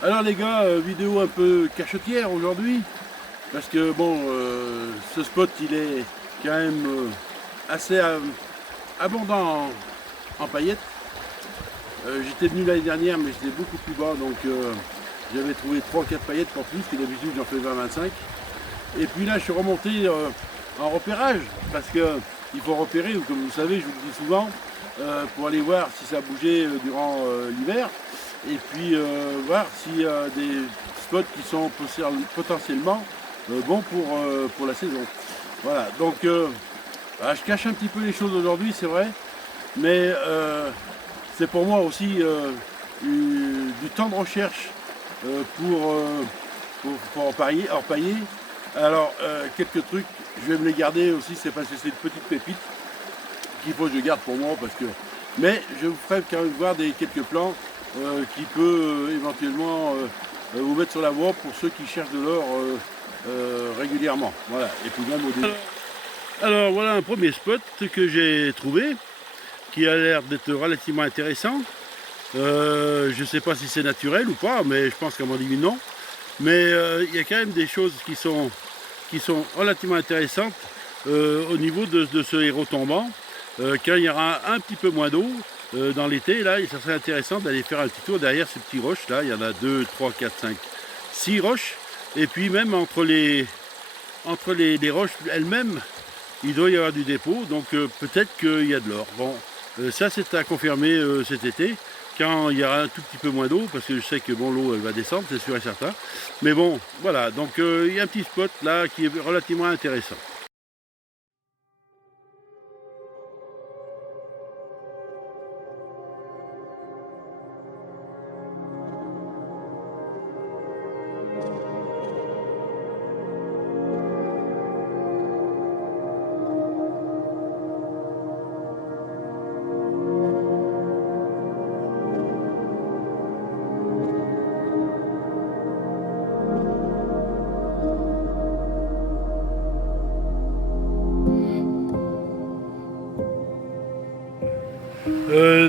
Alors les gars, vidéo un peu cachetière aujourd'hui, parce que bon, ce spot il est quand même assez abondant en paillettes. J'étais venu l'année dernière mais j'étais beaucoup plus bas, donc j'avais trouvé 3 ou 4 paillettes pour plus, que d'habitude j'en fais 20-25. Et puis là je suis remonté en repérage, parce que il faut repérer, comme vous savez, je vous le dis souvent, pour aller voir si ça a bougé durant l'hiver. Et puis voir s'il y a des spots qui sont potentiellement bons pour la saison. Voilà, donc je cache un petit peu les choses aujourd'hui, c'est vrai, mais c'est pour moi aussi du temps de recherche pour orpailler. Alors, quelques trucs, je vais me les garder aussi, c'est parce que c'est une petite pépite qu'il faut que je garde pour moi, mais je vous ferai quand même voir quelques plans qui peut éventuellement vous mettre sur la voie pour ceux qui cherchent de l'or régulièrement. Voilà, et puis même au début. Alors voilà un premier spot que j'ai trouvé, qui a l'air d'être relativement intéressant. Je ne sais pas si c'est naturel ou pas, mais je pense qu'à mon avis non. Mais il y a quand même des choses qui sont relativement intéressantes au niveau de ce héros tombant. Quand il y aura un petit peu moins d'eau dans l'été, là, ça serait intéressant d'aller faire un petit tour derrière ces petits roches là. Il y en a 2, 3, 4, 5, 6 roches. Et puis même entre les roches elles-mêmes, il doit y avoir du dépôt, donc peut-être qu'il y a de l'or. Bon, ça c'est à confirmer cet été, quand il y aura un tout petit peu moins d'eau, parce que je sais que bon, l'eau elle va descendre, c'est sûr et certain. Mais bon, voilà, donc il y a un petit spot là qui est relativement intéressant.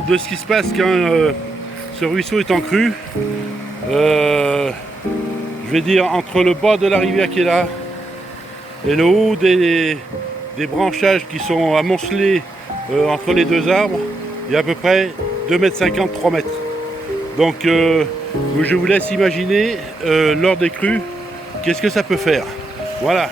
De ce qui se passe quand ce ruisseau est en crue, je vais dire entre le bas de la rivière qui est là et le haut des branchages qui sont amoncelés entre les deux arbres, il y a à peu près 2,50 m, 3 mètres. Donc je vous laisse imaginer lors des crues, qu'est-ce que ça peut faire. Voilà.